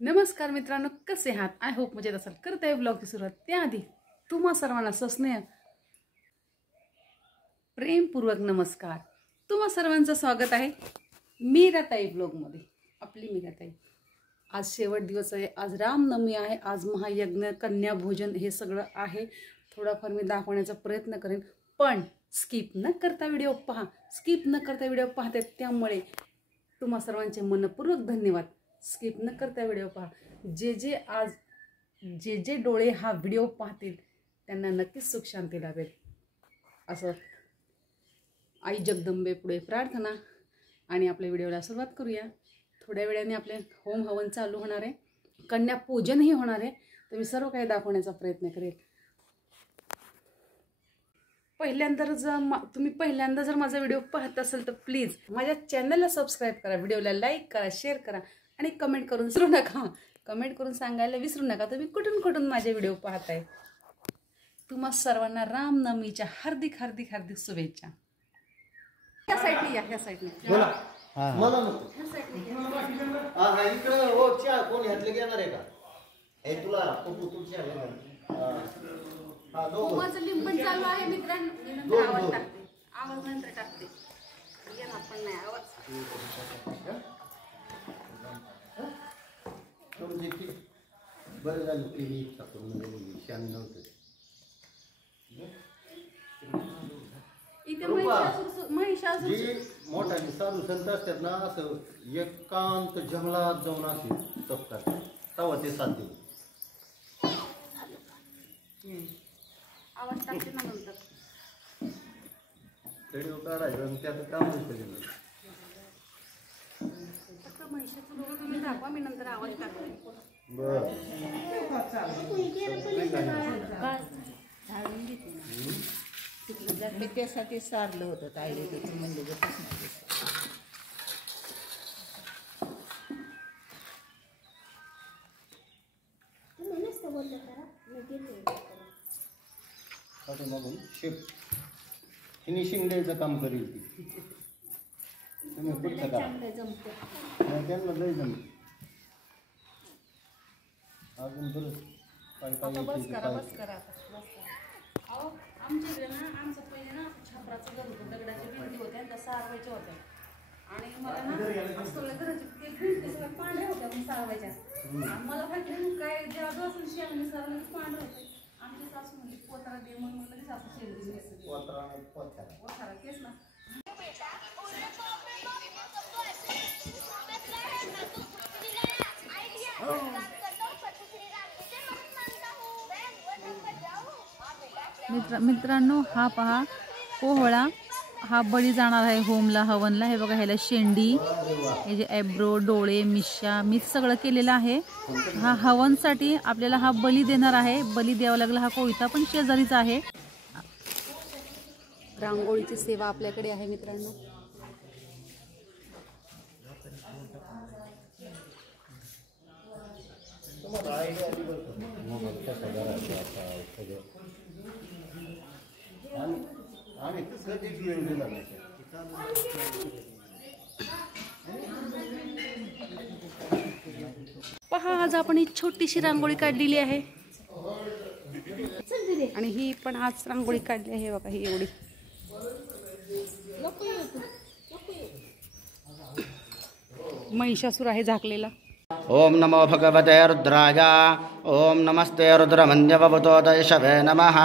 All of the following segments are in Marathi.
नमस्कार मित्रांनो, कसे आहात? आय होप मजेत असाल. करत आहे ब्लॉगची सुरुवात. त्याआधी तुम्हा सर्वांना सस्नेह प्रेमपूर्वक नमस्कार. तुम्हा सर्वांचं स्वागत आहे मीराताई ब्लॉगमध्ये. आपली मीराताई. आज शेवट दिवस आहे. आज रामनवमी आहे. आज महायज्ञ, कन्या भोजन हे सगळं आहे. थोडाफार मी दाखवण्याचा प्रयत्न करेन, पण स्किप न करता व्हिडिओ पहा. स्किप न करता व्हिडिओ पाहते त्यामुळे तुम्हा सर्वांचे मनपूर्वक धन्यवाद. स्किप न करता व्हिडिओ पहा. जे डोळे हा व्हिडिओ पाहतील त्यांना नक्कीच सुख शांती लाभेल असं आई जगदंबे पुढे प्रार्थना. आणि आपल्या व्हिडिओला सुरुवात करूया. थोड्या वेळाने आपले होम हवन चालू होणार आहे, कन्या पूजनही होणार आहे. तर मी सर्व काही दाखवण्याचा प्रयत्न करेन. तुम्ही पहिल्यांदा जर माझा व्हिडिओ पाहत असाल तर प्लीज माझ्या चॅनलला सबस्क्राईब करा, व्हिडिओला लाईक करा, शेअर करा आणि कमेंट करून विसरू नका. कमेंट करून सांगायला विसरू नका तुम्ही कुठून माझे व्हिडिओ पाहताय. तुम्हा सर्वांना रामनवमीच्या हार्दिक हार्दिक हार्दिक शुभेच्छा. ह्या साईडने या, ह्या साईडने बोला. मला नको. हा इकडे हो चहा कोण ह्यातले घेणार आहे का? हे तुला तू चहा घेणार. हा दोघं. माझं लिंबन चालू आहे मित्रांनो. मी नंतर आवाज टाकते. आवाज नंतर टाकते. येणार पण नाही आवाज. बरं झालं की मी इच्छा करून शान नव्हतं. इथे महिषासुर जी मोठाली साधू संत असतात ना, असं एकांत जंगलात जाऊन असे जपतात तेव्हा ते साध्य. आवाज टाकते ना नंतर. व्हिडिओ काढायचं आणि त्याचं काम केलेलं. फक्त महिषाचं डोळं तुम्ही दाखवा, मी नंतर आवाज टाकते. बरं मी त्यासाठी सारलं होतं ताईले त्याचं म्हणजे मागून शेप फिनिशिंग द्यायचं काम करेल ती. तुम्ही पुढचं करा. त्यांना लय जमते अजून बरं काय बस करा बस करा आता बस करा. अहो आमच्याकडे ना आमचं पहिले ना छपराचं घर होतं, दगडाच्या भिंती होत्या, त्या सारवायच्या होत्या. आणि मला ना सगळ्या घराची ते भिंती सगळ्या पांढऱ्या होत्या पण सारवायच्या. आणि मला वाटलं काय जादू असून शेणाने सारवलं की पांढरं होते. आमची सासू म्हणजे पोतारा दे म्हणून म्हटलं की सासू शेण पोतारा तेच ना. मित्रांनो हा पहा कोहळा, हा बळी जाणार आहे होमला, हवनला. हे बघा, ह्याला शेंडी, हे जे आयब्रो, डोळे, मिशा मीच सगळं केलेलं आहे. हा हवनसाठी आपल्याला हा बली देणार आहे. बली द्यावा लागला. हा कोयता पण शेजारीचा आहे. रांगोळीची सेवा आपल्याकडे आहे मित्रांनो. पहा, आज आपण ही छोटीशी रांगोळी काढलेली आहे आणि ही पण आज रांगोळी काढली आहे. बघा ही एवढी. महिषासुर आहे झाकलेला. ओम नमो भगवते रुद्राय. ओम नमस्ते रुद्रमन्यवभूतोदयशवे नमः.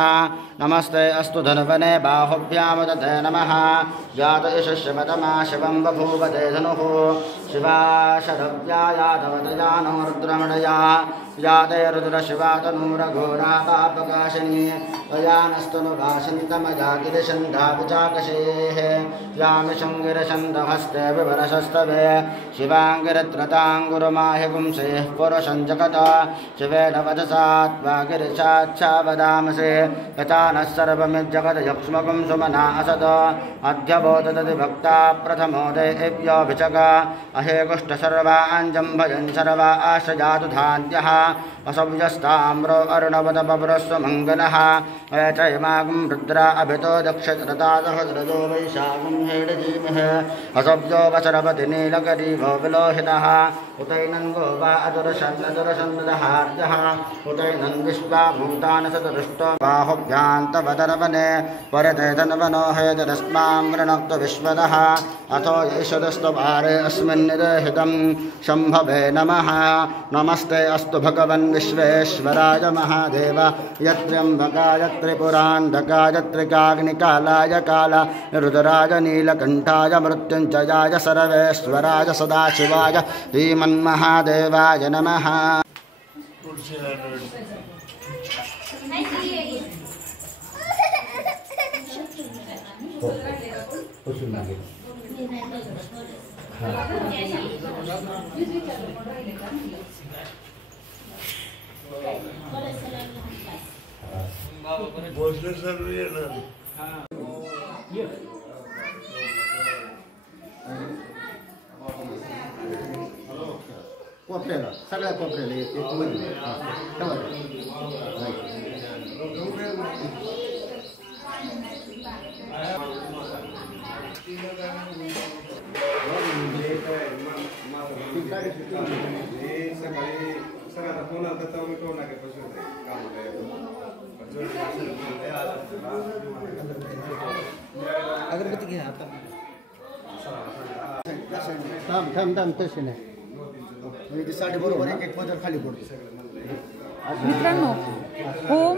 नमस्ते अस्तु धनुवने बाहुभ्यां दधे नमः. यात यशस्यमतमा शिवं बभूवते धनुः. शिवा शरव्या यादवदयानो रुद्रमणया. याते रुद्रशिवा तनूरघोरा पापकाशिनी. वयानस्तनुभाषन्तमया गिरिशन्धाविचाकशेः. यामिशङ्गिरशन्धहस्ते विवरशस्तवे. शिवाङ्गिरत्रताङ्गुरुमाहि पुंसेः पुरुषं जगत. शिवे तेन वचसा त्वा गिरिशाच्छा वदामसे यथा नः सर्वमिज्जगद्यक्ष्मकं सुमना असद अध्यबोधदति भक्ता प्रथमोदयेभ्योऽभिचक अहेकुष्ठ सर्वाञ्जं भजन् सर्वा आश्रजातु धान्यः असव्यस्ताम्रो अरुणवदपरस्वमङ्गलः चैमागं रुद्रा अभितो दक्षरतादहद्रजो वैशाखं हेडजीमः असव्यो वसरपति नीलकरीभो विलोहितः उतैनं गोवा अदुरशन्नदुरशन्नदहार्यः उतैनं विश्वाभूतानि सदृष्टो बाहुभ्यान्तवदरवने परते धन्वनो हेदरस्मां मृणक्तु विश्वदः अथो यैषदस्तवारे अस्मिन्निदेहितं शम्भवे नमः नमस्ते अस्तु भगवन् विश्वेश्वराय महादेव यत्र्यम्बकाय त्रिपुरान्धकाय त्रिकाग्निकालाय कालरुद्राय नीलकण्ठाय मृत्युञ्जयाय सर्वेश्वराय सदाशिवाय श्रीमन्महादेवाय नमः। कोपऱ्याला सगळ्या कोपऱ्याला एक मध्ये अगरबत्ती घ्या आता थांब थांब थांब तसे नाही साडी बरोबर एक एक पदर खाली पडतो। मित्रांनो, होम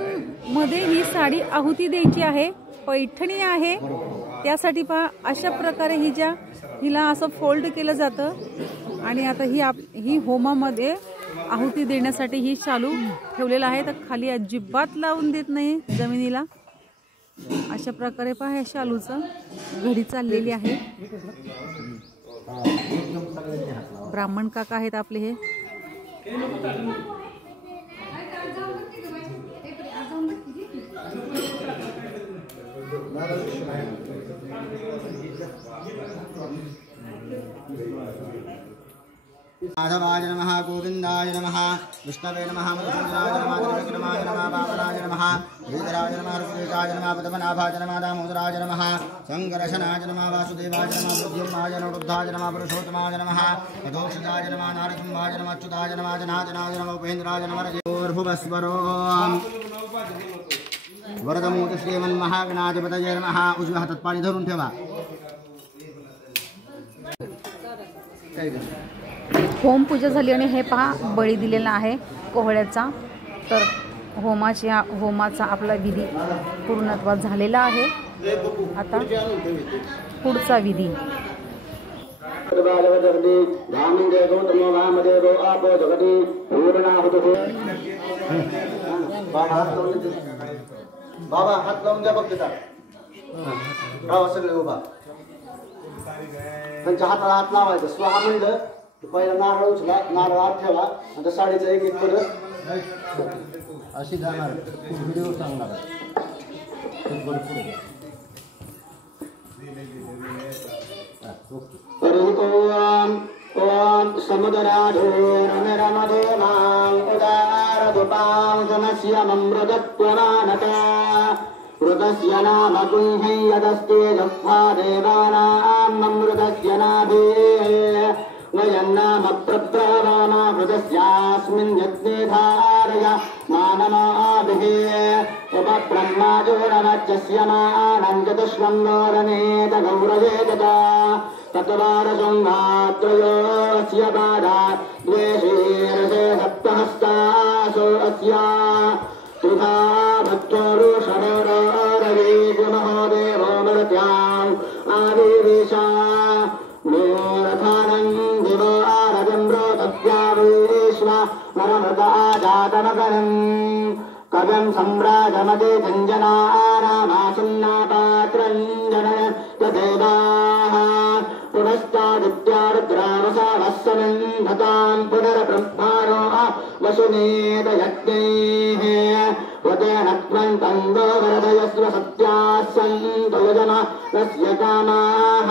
मध्ये ही साडी आहुती द्यायची आहे, पैठणी आहे, त्यासाठी पहा अशा प्रकारे हिला असं फोल्ड केलं जातं आणि आता ही होमामध्ये आहुती देण्यासाठी ही शालू ठेवलेला आहे, तर खाली अजिबात लावून देत नाही जमिनीला। अशा प्रकारे पहा ह्या शालूचं घडी चाललेली आहे। ब्राह्मण काका आहेत आपले हे। माधवाय नमः गोविंदाय नमः विष्णवे नमः मधुसूदनाय नमः त्रिविक्रमाय नमः बाबलाय नमः वीराय नमः ऋषिकेशाय नमः पद्मनाभाय नमः दामोदराय नमः संकर्षणाय नमः वासुदेवाय नमः बुद्धिमाय नमः वृद्धाय नमः पुरुषोत्तमाय नमः यथोक्षिताय नमः नारसिंहाय नमः अच्युताय नमः जनार्दनाय नमः उपेन्द्राय नमः रजोर्भुवस्वरो वरदमूर्ति श्रीमन्महागणाधिपतये नमः। उजव्या हातात पाणी धरून ठेवा। होम पूजा झाली आणि हे पहा बळी दिलेला आहे कोहळ्याचा। तर होमाचा आपला विधी पूर्णत्वास झालेला आहे। आता पुढचा विधी बाबा हात लावून द्या बघ तिथं राव सगळे उभा त्यांच्या हाताला हात लावायचं स्वाहा म्हणलं की पहिला नारळ उचला नारळ आत ठेवा आणि साडीचा एक एक पदर अशी जाणार व्हिडिओ सांगणार ओम समुद्राधूर्मिरमधो मां उदारदुपां समस्यममृतत्वमानता मृतस्य नाम गुह्यै यदस्ते जह्वा देवानाम् अमृतस्य नाभे वयन्नाम प्रब्रवामा मृतस्यास्मिन् यज्ञे धारय मानमाभिः उपब्रह्माजो नमच्यस्य मानञ्जतश्वङ्गोरनेत गौरवे तथा तत्वारसंघात्रयोऽस्य बाधा द्वेषेरसे सप्तहस्तासो अस्या तुधा भक्तोरुषमोरवीर्यमहोदेवो मृत्याम् आविवेशा मोरथानं दिवो आरजम्रोतव्यावेश्वा नरमृता जातमकरम् कवं सम्राजमते झञ्जनानामासन्नापात्रञ्जन तथैवाः पुनस्त वस्तादित्यारुद्रावसावस्समन्धतां पुनर्ब्रह्माणो वसुनेत यज्ञैः वदेन त्वन्तं गोवरदयस्व सत्यास्सन्तु यजमानस्य कामाः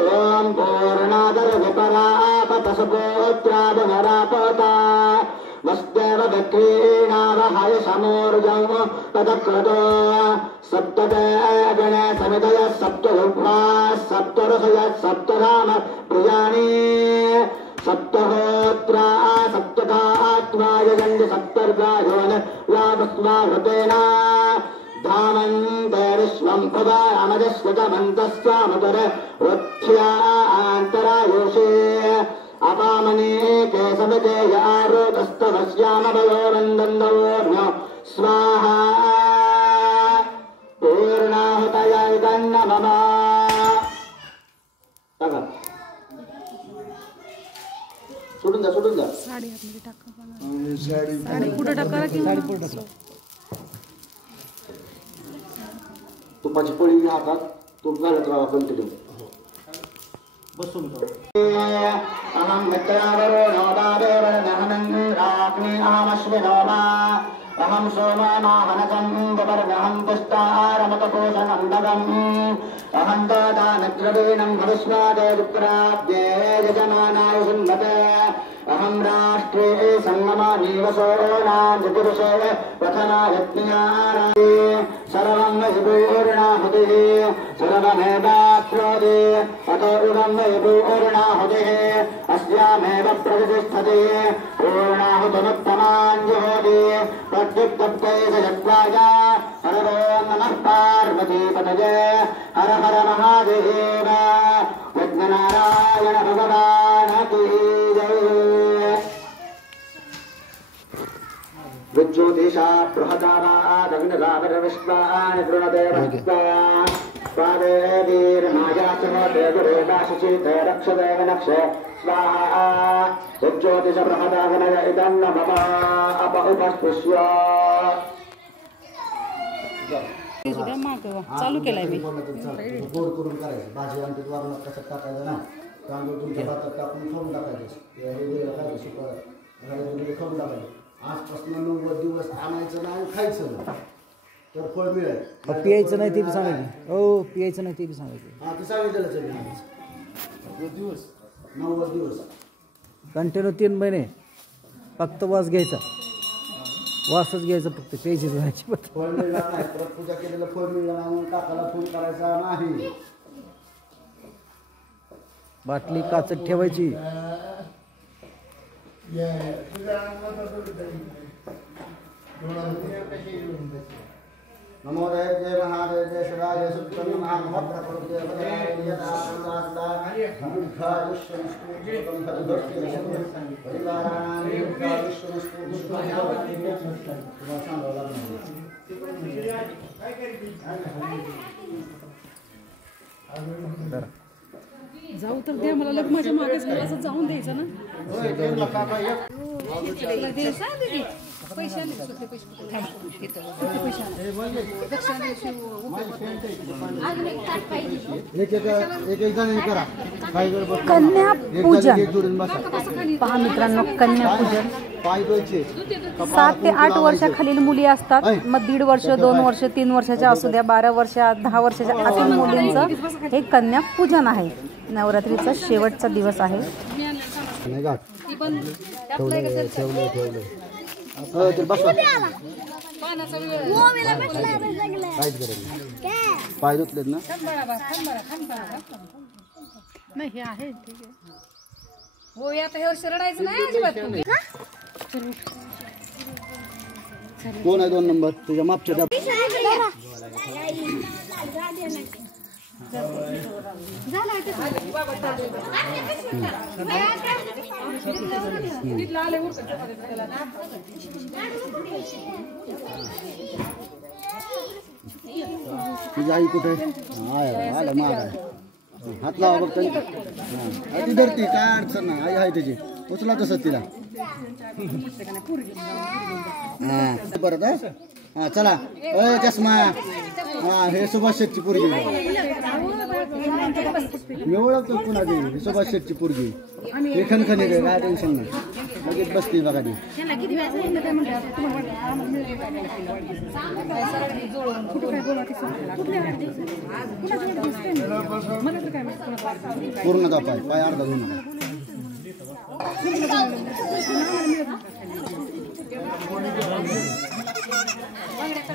ॐ पूर्णादरविपरापतसुपोत्रावनरापता वस्तेव विक्रीणावहाय समोर्जं पदक्रतो सप्तते गणे समितय सप्तरूपा सप्तरसय सप्तधाम प्रियाणि सप्तहोत्रा सप्तधात्वा यजन्ति सप्तर्गायोन यावस्वावृतेन धामन्ते विश्वं पवामजस्वतमन्तस्वामतर वृत्यान्तरायुषे अपामने केशवते यारोतस्तवस्यामभयो वन्दन्दवोर्ण्यो स्वाहा पूर्णाहुतय इदन्न मम सोडून द्या साडी आतमध्ये टाका साडी पुढे टाका की साडी पुढे टाका तुपाची पोळी हातात तूप घालत राहा कंटिन्यू बसून अहं मित्रावरो नोदादेवनहनन्राग्नि अहमश्विनो मा अहं सोमामाहनकं वपर्णहं पुष्टारमतपोषणं दगम् अहं दादानद्रवीणं भविष्मादे विप्राप्ये यजमानाय सुन्नते अहं राष्ट्रे संगमानीवसोनां चतुर्षे प्रथमायज्ञानाय सर्वं मयि पूर्णाहुतिः सर्वमेवाप्नोति अतो इदं मयि पूर्णाहुतिः अस्यामेव प्रतिष्ठते पूर्णाहुतिमुत्तमां जुहोति प्रत्युक्तप्ते स यज्ञाय हर ओं नमः पार्वतीपतये हर हर महादेव यज्ञनारायण भगवान् की जय विज्योतिषा बृहदावादग्निरावरविश्वानि गृणते पादे वीरमायाचमते गुरेदाशुचिते रक्षते विनक्षे स्वाहा विज्योतिष बृहदागनय इदं न मम अप उपस्पृश्य चालू केलाय मी गोड करून करायचं भाजी आमटी वरण कसं टाकायचं ना तांदूळ तुमच्या भातात टाकून खाऊन टाकायचं खाऊन टाकायचं आजपासून 90 दिवस आणायचं नाही खायचं नाही तर फळ मिळेल पियायचं नाही ते बी सांगायचं हो पियायचं नाही ते बी सांगायचं हां ते सांगितलं 90 दिवस कंटिन्यू 3 महिने फक्त वास घ्यायचा वासच घ्यायचा फक्त प्यायचीच नाही फळ मिळणार नाही परत पूजा केलेलं फळ मिळणार नाही म्हणून काकाला फोन करायचा नाही बाटली काचत ठेवायची नमो देव जय महादेव जय शिवाय सुत्तम जाऊ तर द्या मला लग माझ्या मागेच मला असं जाऊन द्यायचं ना कन्यापूजन पहा मित्रांनो, कन्यापूजन 7 ते 8 वर्षाखालील मुली असतात, मग 1.5 वर्ष 2 वर्ष 3 वर्षाच्या असू द्या, 12 वर्ष 10 वर्षाच्या आतील मुलींचं हे कन्यापूजन आहे. नवरात्रीचा शेवटचा दिवस आहे. पाय दुखलेत ना नाही हे आहे ठीक आहे. हो आता हे वर्ष रडायचं नाही अजिबात. कोण आहे 2 नंबर तुझ्या मागच्या तुझी आई कुठे आलं माग आहे हात लावा बघ ती धरती काय अडचण नाही आई आहे त्याची उचला तसं तिला हा परत हा चला चष्मा हा हे सुभाष शेटची पोरगी मी ओळखतो पुन्हा ती ही सुभाष शेटची पोरगी हे खणखणी रे काय टेन्शन नाही लगेच बसते बघा ती पूर्ण पाय पाय अर्धा घेऊन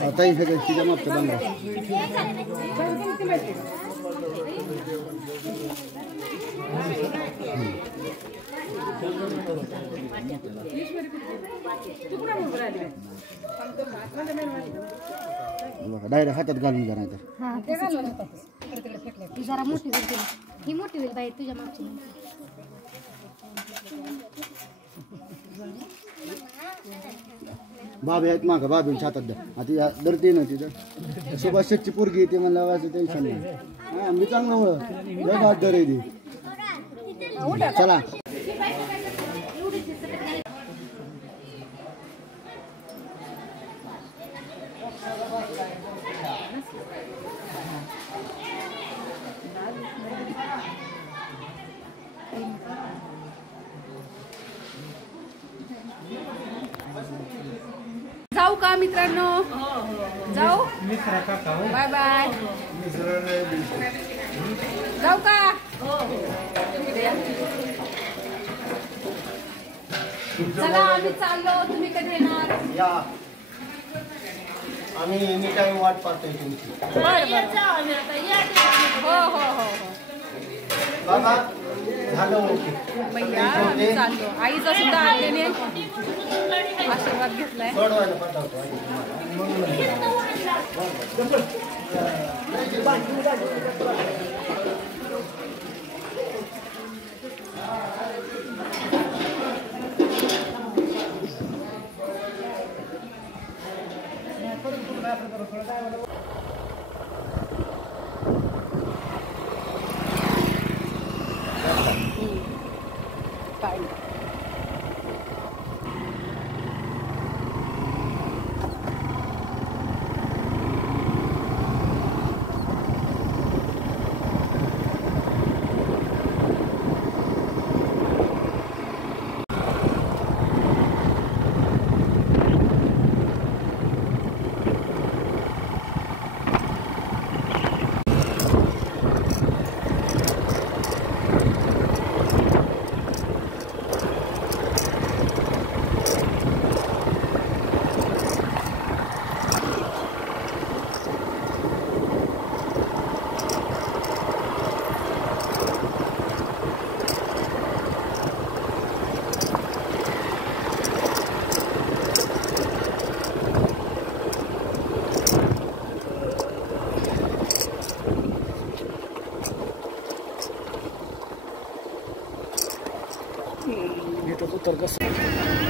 ताई हे काय तिच्या मागचं बांधा डायरेक्ट हातात घालून घ्या नाही तर जरा मोठी होईल ही मोठी होईल बाई तुझ्या मागची बाबी आहेत मागं बाबींच्या हातात द्या आता धरते ना तिथं सुभाष शेटची पोरगी येते म्हणलं असं टेन्शन नाही हा मी चांगलं ओळख हात धर ती चला जाऊ का मित्रांनो जाऊ बाय बाय जाऊ का चला आम्ही चाललो तुम्ही कधी येणार या आम्ही एनी टाइम वाट पाहतोय तुमची हो हो हो हो बाबा झालं ओके भैया आम्ही चाललो आईचा सुद्धा आलेली आशीर्वाद घेतलाय सोडवायला पाठवतो तर कसं